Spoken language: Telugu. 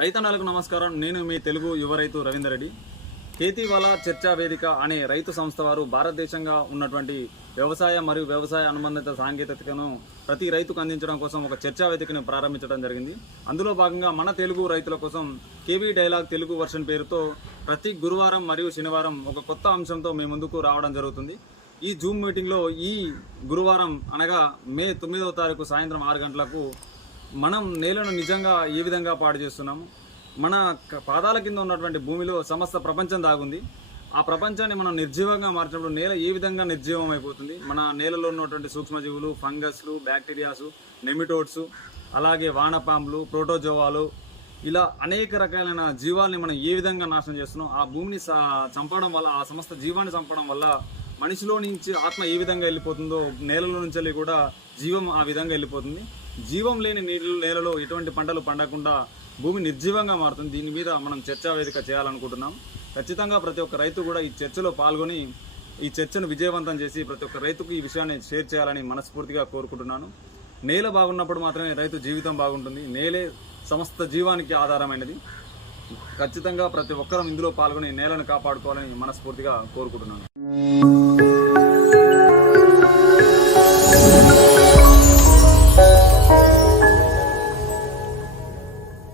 రైతన్నలకు నమస్కారం. నేను మీ తెలుగు యువ రైతు రవీందర్ రెడ్డి. కేతీవాల చర్చా వేదిక అనే రైతు సంస్థ వారు భారతదేశంగా ఉన్నటువంటి వ్యవసాయ మరియు వ్యవసాయ అనుబంధిత సాంకేతికతను ప్రతి రైతుకు అందించడం కోసం ఒక చర్చా వేదికను ప్రారంభించడం జరిగింది. అందులో భాగంగా మన తెలుగు రైతుల కోసం కేవీ డైలాగ్ తెలుగు వర్షన్ పేరుతో ప్రతి గురువారం మరియు శనివారం ఒక కొత్త అంశంతో మీ ముందుకు రావడం జరుగుతుంది. ఈ జూమ్ మీటింగ్లో ఈ గురువారం అనగా మే తొమ్మిదవ తారీఖు సాయంత్రం ఆరు గంటలకు మనం నేలను నిజంగా ఏ విధంగా పాడు చేస్తున్నాము? మన పాదాల కింద ఉన్నటువంటి భూమిలో సమస్త ప్రపంచం దాగుంది. ఆ ప్రపంచాన్ని మనం నిర్జీవంగా మార్చినప్పుడు నేల ఏ విధంగా నిర్జీవం అయిపోతుంది? మన నేలలో ఉన్నటువంటి సూక్ష్మజీవులు ఫంగస్లు బ్యాక్టీరియాసు నెమిటోడ్స్ అలాగే వానపాములు ప్రోటోజోవాలు ఇలా అనేక రకాలైన జీవాల్ని మనం ఏ విధంగా నాశనం చేస్తున్నాం? ఆ భూమిని చంపడం వల్ల ఆ సమస్త జీవాన్ని చంపడం వల్ల మనిషిలో నుంచి ఆత్మ ఏ విధంగా వెళ్ళిపోతుందో నేలలో నుంచి వెళ్ళి కూడా జీవం ఆ విధంగా వెళ్ళిపోతుంది. జీవం లేని నీళ్ళు నేలలో ఎటువంటి పంటలు పండకుండా భూమి నిర్జీవంగా మారుతుంది. దీని మీద మనం చర్చా వేదిక చేయాలనుకుంటున్నాం. ఖచ్చితంగా ప్రతి ఒక్క రైతు కూడా ఈ చర్చలో పాల్గొని ఈ చర్చను విజయవంతం చేసి ప్రతి ఒక్క రైతుకు ఈ విషయాన్ని షేర్ చేయాలని మనస్ఫూర్తిగా కోరుకుంటున్నాను. నేల బాగున్నప్పుడు మాత్రమే రైతు జీవితం బాగుంటుంది. నేలే సమస్త జీవానికి ఆధారమైనది. ఖచ్చితంగా ప్రతి ఒక్కరం ఇందులో పాల్గొని నేలను కాపాడుకోవాలని మనస్ఫూర్తిగా కోరుకుంటున్నాను.